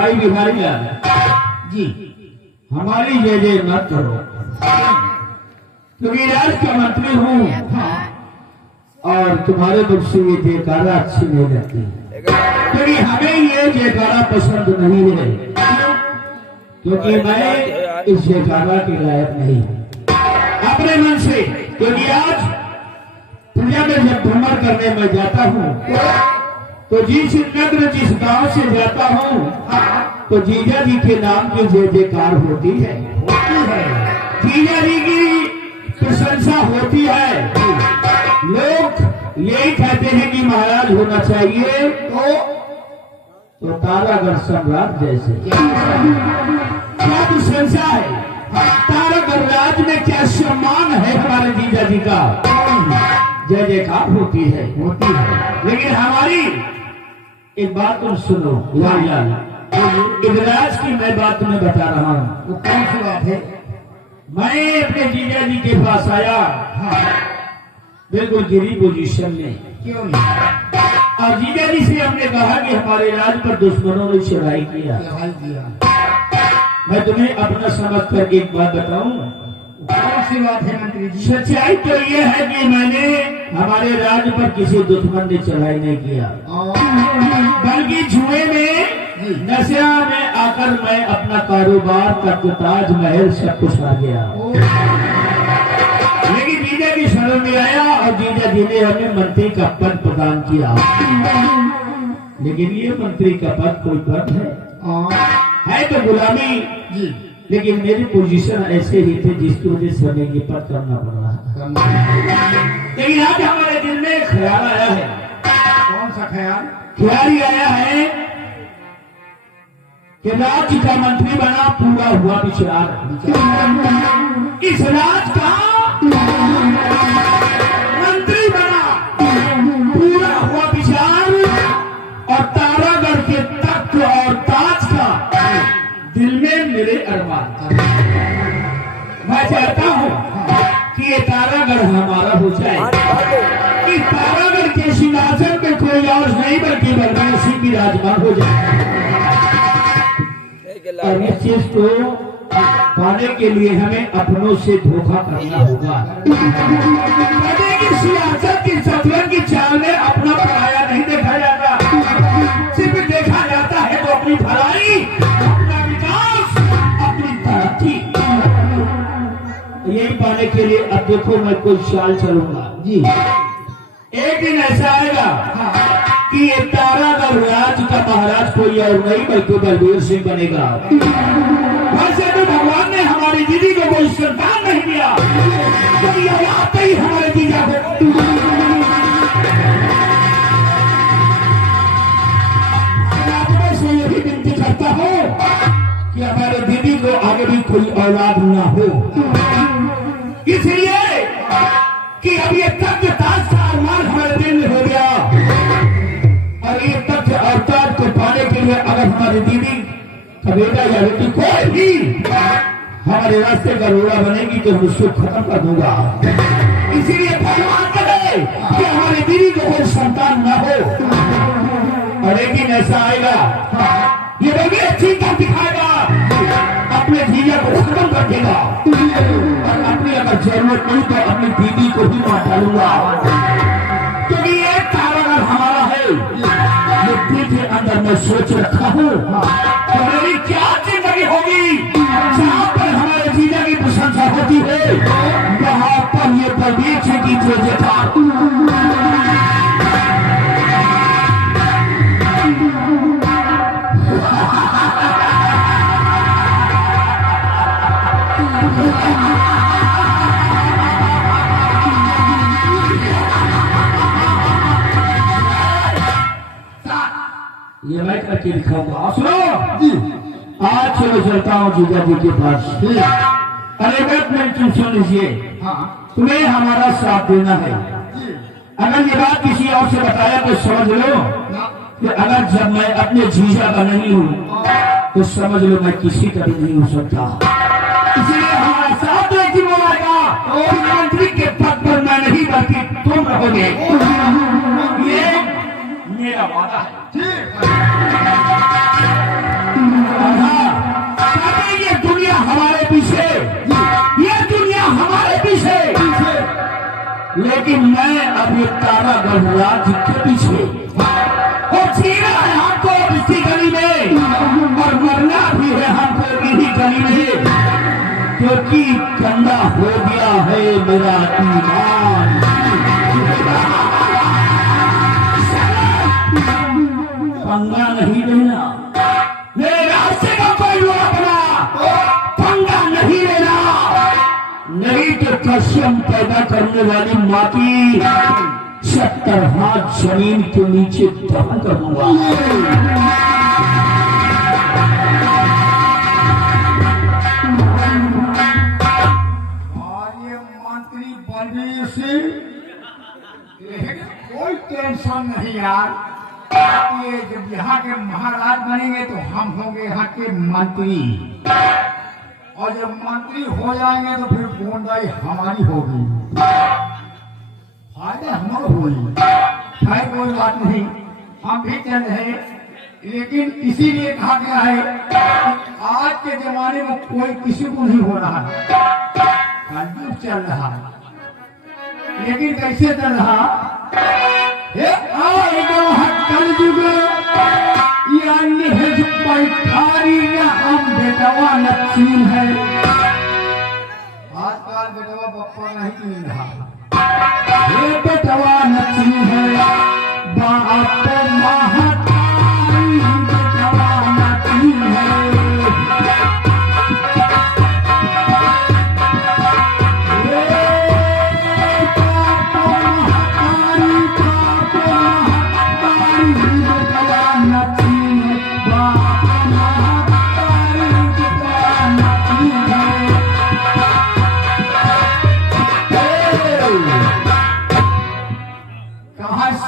भाई बिहारी लाल जी हमारी जय जय मत करो, क्योंकि राज का मंत्री हूँ और तुम्हारे मुख से ये जयकारा अच्छी नहीं लगती, क्योंकि हमें ये जयकारा पसंद नहीं है, क्योंकि मैं इस जयकारा के लायक नहीं अपने मन से। क्योंकि आज दुनिया में जब भ्रमण करने में जाता हूँ तो जिस नगर जिस गांव से जाता हूँ तो जीजा जी के नाम की जय जयकार होती है, जीजा जी की प्रशंसा होती है। लोग यही कहते हैं कि महाराज होना चाहिए तो तारागढ़ सम्राट जैसे। क्या प्रशंसा है, तारागढ़ राज में क्या सम्मान है हमारे जीजा जी का, जय जयकार होती है। लेकिन हमारी एक बात तुम सुनो लाल, इधराज की मैं बात तुम्हें बता रहा हूँ। वो कौन सी बात है? मैं अपने जीजा जी के पास आया, बिल्कुल गिरी पोजीशन में। क्यों नहीं? और जीजा जी से हमने कहा कि हमारे राज पर दुश्मनों ने चढ़ाई किया। मैं तुम्हें अपना समझ कर एक बात बताऊं, कौन सी बात है मंत्री जी? सच्चाई तो ये है कि मैंने हमारे राज पर किसी दुश्मन ने चढ़ाई नहीं किया, बल्कि जुए में नशा में आकर मैं अपना कारोबार तक ताजमहल सब कुछ आ गया। लेकिन जीजा की शरण में आया और जीजा जी ने हमें मंत्री का पद प्रदान किया। लेकिन ये मंत्री का पद कोई पद है तो गुलामी जी, लेकिन मेरी पोजीशन ऐसे ही थी जिसकी वजह से हमें ये पद करना पड़ रहा है। लेकिन आज हमारे दिल में ख्याल आया है। कौन सा ख्याल? ख्याल ही आया है कि राज्य का मंत्री बना पूरा हुआ विचार, इस राज का मंत्री बना पूरा हुआ विचार, और तारागढ़ के तख्त और ताज का दिल में मेरे अरमान। मैं चाहता हूँ कि ये तारागढ़ हमारा हो जाए, कि तारागढ़ के सिंहासन पे कोई और नहीं बल्कि बलराम सिंह विराजमान हो जाए। और इस चीज को पाने के लिए हमें अपनों से धोखा करना होगा। कभी की सियासत की सतवन की चाल में अपना पराया नहीं देखा जाता, सिर्फ देखा जाता है तो अपनी भलाई, अपना विकास, अपनी तरक्की। यही पाने के लिए अब देखो मैं कोई चाल चलूंगा जी। एक दिन ऐसा आएगा कि ये तारागढ़ राज्य का महाराज कोई और नहीं बल्कि बलबीर सिंह बनेगा। वैसे तो भगवान ने हमारी दीदी को कोई संतान नहीं दिया, तो ये आते ही हमारे जीजा को से यही विनती करता हूँ कि हमारे दीदी को आगे भी कोई औलाद ना हो, इसलिए कि अब ये तख्त ताज का अरमान हमारे दिल में हो गया। और ये तथ्य और ताज को पाने के लिए अगर हमारी दीदी का बेटा या बेटी कोई भी हमारे रास्ते का रोड़ा बनेगी तो हम उसको खत्म कर दूंगा। इसीलिए भगवान करे कि हमारी दीदी को कोई संतान ना हो। और एक दिन ऐसा आएगा, ये भी अच्छी तरह दिखाएगा, अपने जीजा को खत्म कर देगा, और अपनी अगर जरूरत नहीं तो अपनी दीदी को भी मार डालूंगा। क्योंकि ये तारागढ़ हमारा है। दिल के अंदर मैं सोच रखा हूँ कि मेरी क्या जिंदगी होगी जहाँ पर हमारे जीजा की प्रशंसा होती है, वहाँ पर ये बलबीर सिंह की जय जयकार। ये मैं करके दिखाऊंगा। सुनो जी, आज चलो चलता हूँ जीजा जी के पास। अरे बैठ तुम सुन लीजिए, तुम्हें हमारा साथ देना है। अगर ये बात किसी और से बताया तो समझ लो कि अगर जब मैं अपने जीजा का नहीं हूँ तो समझ लो मैं किसी का भी नहीं हो सकता। इसलिए हमारा साथ एक बोलेगा और मंत्री के पद पर मैं नहीं बल्कि तुम रहोगे। ये मेरा वादा है। लेकिन मैं अब ये तारागढ़ राज्य के पीछे और जीना है हमको इसी गली में और मरना भी है हमको इन्हीं गली में, क्योंकि गंदा हो गया है मेरा ईमान। पंगा नहीं लेना, मेरे रास्ते का कोई अपना पंगा नहीं लेना, नहीं तो कसम पैदा करने वाली माँ की 70 हाथ जमीन के नीचे दफन करूंगा। और ये मंत्री बलबीर सिंह, कोई टेंशन नहीं यार, ये जब यहाँ के महाराज बनेंगे तो हम होंगे यहाँ के मंत्री, और जब मंत्री हो जाएंगे तो फिर गोंडाई हमारी होगी, फायदा हमारा होगी। खैर कोई बात नहीं, हम भी चल रहे, लेकिन इसीलिए कहा गया है कि आज के जमाने में कोई किसी को नहीं हो रहा है, कलयुग चल रहा है। लेकिन कैसे चल रहा कलयुग हम बेटवा नक्सीन है, आजकल बेटवा बप्पा नहीं चीन रहा, ये बेटवा नक्सीन है, बाप महातारी बेटवा नक्सीन है।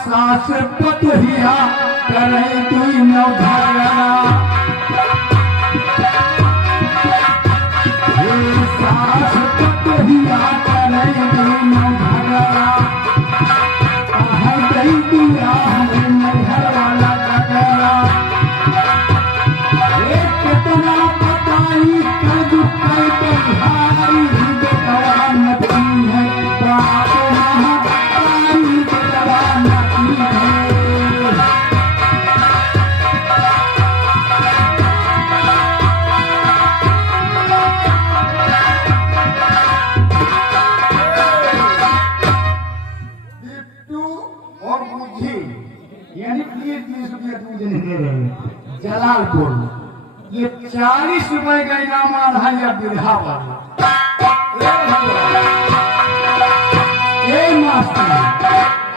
सास पतहिया करे तुई न भगना, सास पतहिया करे तुई न भगना, कहाँ गई दिया हमें घर वाला कटरा, कितना बताई कल बिहारी बेटवा नदी है, बाप महातारी बेटवा नदी है। बिट्टू और बुद्धि यानी 20 रुपया दूध दे रहे हैं जलालपुर, ये 40 रुपए का इनाम आ रहा है बिरहा वाला। मास्टर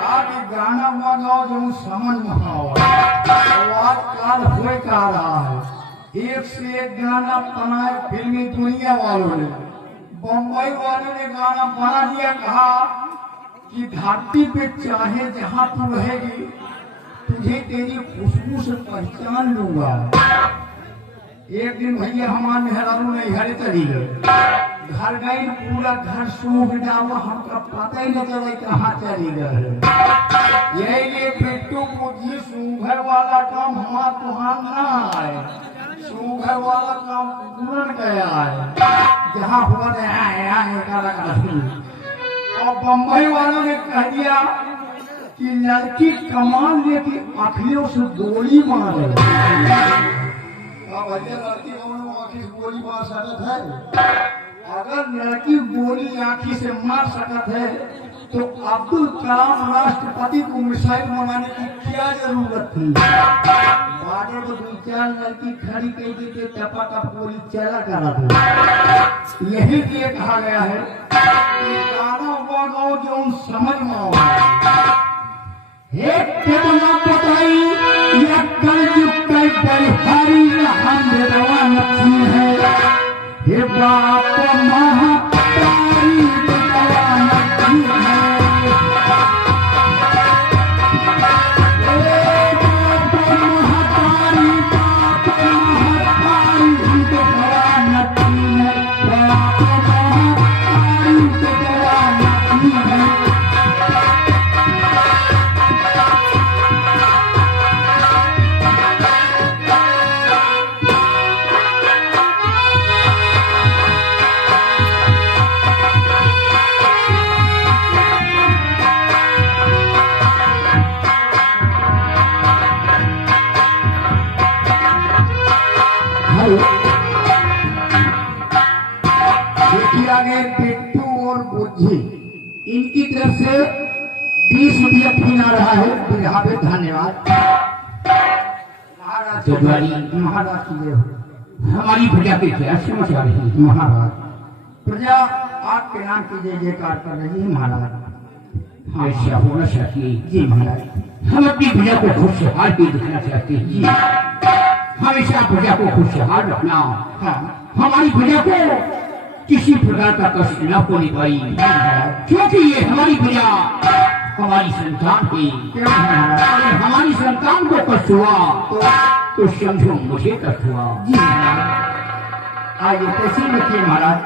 आप गाना गाओ जो समझ में आओ, आवाज काल हुए का रहा है, एक से एक गाना बनाए फिल्मी दुनिया वालों ने, बम्बई वालों ने गाना बना दिया, कहा कि धरती पे चाहे जहाँ तू रहेगी तुझे तेरी खुशबू से पहचान लूंगा। एक दिन भैया हमारे मेहरारू ने घर चली गए, घर गई पूरा घर सूख जावा, हमका पता ही न चले कहाँ चली गए। यही बिट्टू बुद्धि सूखे वाला काम हमारा तुहार ना आए, सूखे वाला काम पूर्ण गया है, जहाँ हुआ और बम्बई वालों ने कह दिया कि लड़की कमान लेके आंखियों से गोली मारे। लड़की आंखी से गोली मार सकत है, अगर लड़की गोली आंखी से मार सकत है तो अब्दुल कलाम राष्ट्रपति को मिसाइल मंगाने की क्या जरूरत थी। बाजे को 2-4 लड़की खड़ी कर देते, टपा का गोली चला करा दे। यही लिए कहा गया है कि गाना हुआ गाओ जो समझ में आओ, कितना बताई या कलयुग कई परिहारी हम बेटवा नक्सीन है, हे बाप महातारी बेटवा नक्सीन है। गए बिट्टू और बुद्धि, इनकी तरफ से 20 रुपया फीन आ रहा है। बिरहा पे धन्यवाद। महाराज महाराज की जय हो। हमारी प्रजा के क्या समझ आ रही है? महाराज प्रजा आपके नाम की जय जयकार कर रही है महाराज। ऐसा होना चाहिए। जी महाराज। हम अपनी प्रजा को खुशहाल भी दिखना चाहते हैं जी। हमेशा प्रजा को खुशहाल रखना। हाँ हमारी प्रजा को किसी प्रकार का कष्ट न होने पाई, क्योंकि ये हमारी प्रजा हमारी संतान है। क्यों महाराज? अगर हमारी संतान को कष्ट हुआ तो समझो मुझे कष्ट हुआ। जी महाराज। आइए तहसील रखिए महाराज।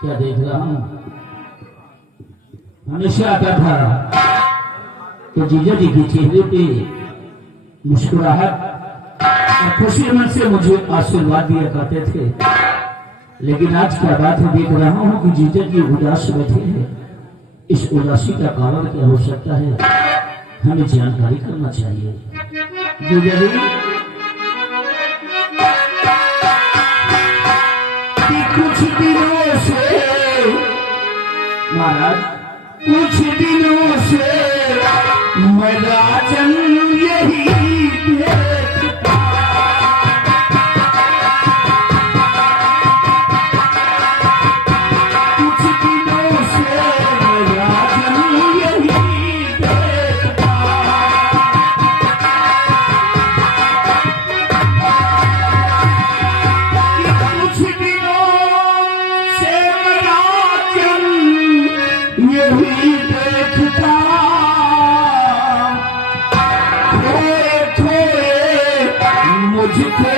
क्या देख रहा हूँ? हमेशा आता था कि जीजा जी के चेहरे पे मुस्कुराहट और खुशी मन से मुझे आशीर्वाद दिया करते थे, लेकिन आज क्या बात है, देख रहा हूँ कि जीजा जी उदास बैठे हैं। इस उदासी का कारण क्या हो सकता है, हमें जानकारी करना चाहिए। जीजा जी कुछ दिनों से महाराज, कुछ दिनों से मैं राजन यही देखता, कुछ दिनों से मैं राजन यही देखता, कुछ दिनों से मैं राजन यही देखता, थोड़े थोड़े मुझको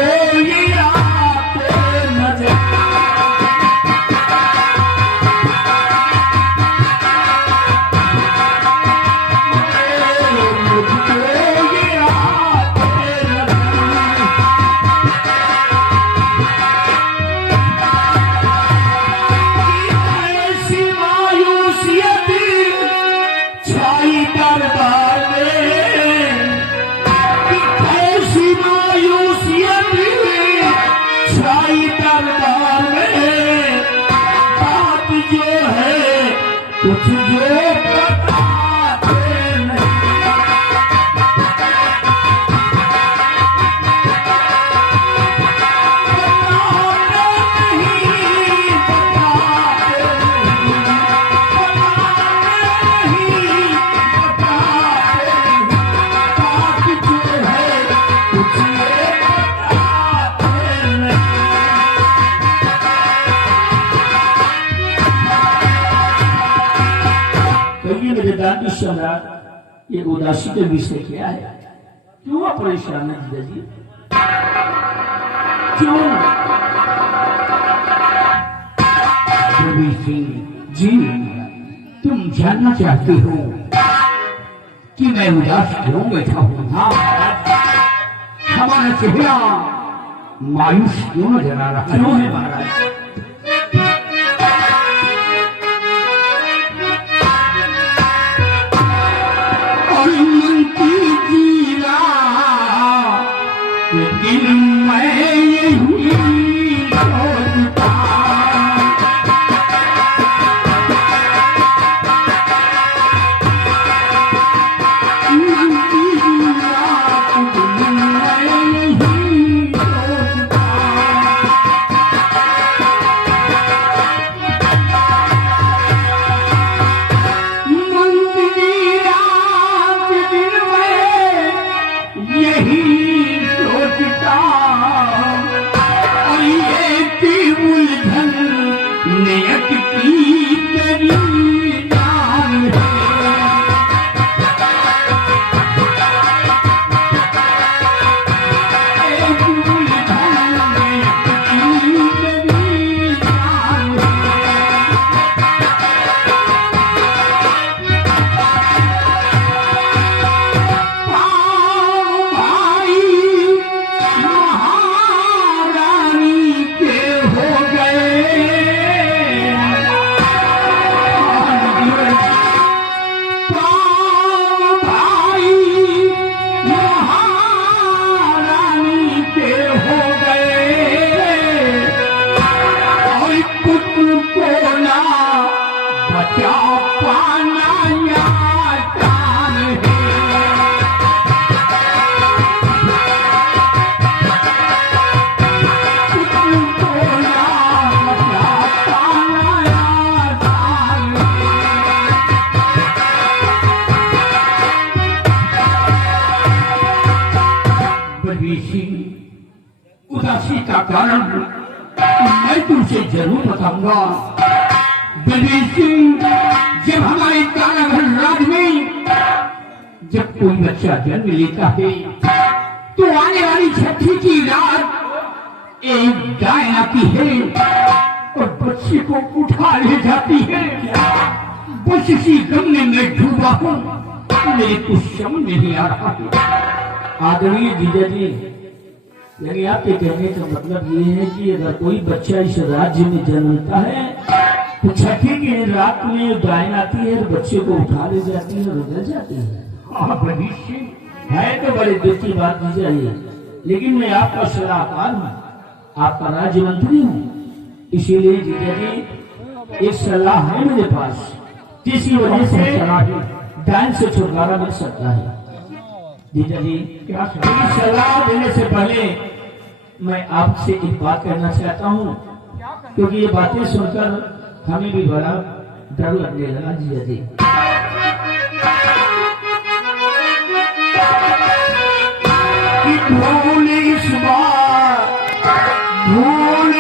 ये आते नजर, मुझको ये आते नजर, ऐसी मायूसियत छाई दरबार में, ऐसी मायूसियत छाई दरबार में, बात जो है कुछ जो बताते नहीं, कहिए मेरे दादी सम्राट, ये उदासी का विषय क्या है? क्यों आप परेशान है जीजा जी? क्यों? रवि सिंह जी, तुम जानना चाहते हो कि मैं उदास क्यों बैठा हूँ? हाँ, हमारा चेहरा मायूस क्यों नजर आ रहा है? क्यों है महाराज? दिल में यही सोचता, दिल में यही सोचता, बलवीर सिंह, उदासी का कारण मैं तुमसे जरूर बताऊंगा। बलवीर सिंह, जब हमारे कारागर राज में जब कोई बच्चा जन्म लेता है तो आने वाली छठी की रात एक गाय आती है और बच्चे को उठा ले जाती है। बस इसी गम में मैं डूबा हूं, मेरे कुछ समझ नहीं आ रहा है। आदरणीय जीजा जी, यानी आपके कहने का मतलब ये है कि अगर कोई बच्चा इस राज्य में जन्मता है तो छठी की रात में गाय आती है और बच्चे को उठा ले जाती है और उधर जाती है। हाँ भविष्य है तो बड़े दुख की बात जीजा जी, लेकिन मैं आपका सलाहकार हूँ, आपका राज्य मंत्री हूँ, इसीलिए जीजा जी एक सलाह है मेरे पास, जिसकी वजह से डायन से छुटकारा मिल सकता है। जीजा जी, क्या सलाह देने से पहले मैं आपसे एक बात कहना चाहता हूँ, क्योंकि ये बातें सुनकर हमें भी बड़ा डर लगने लगा। जीजा जी, भूल इस बार भूल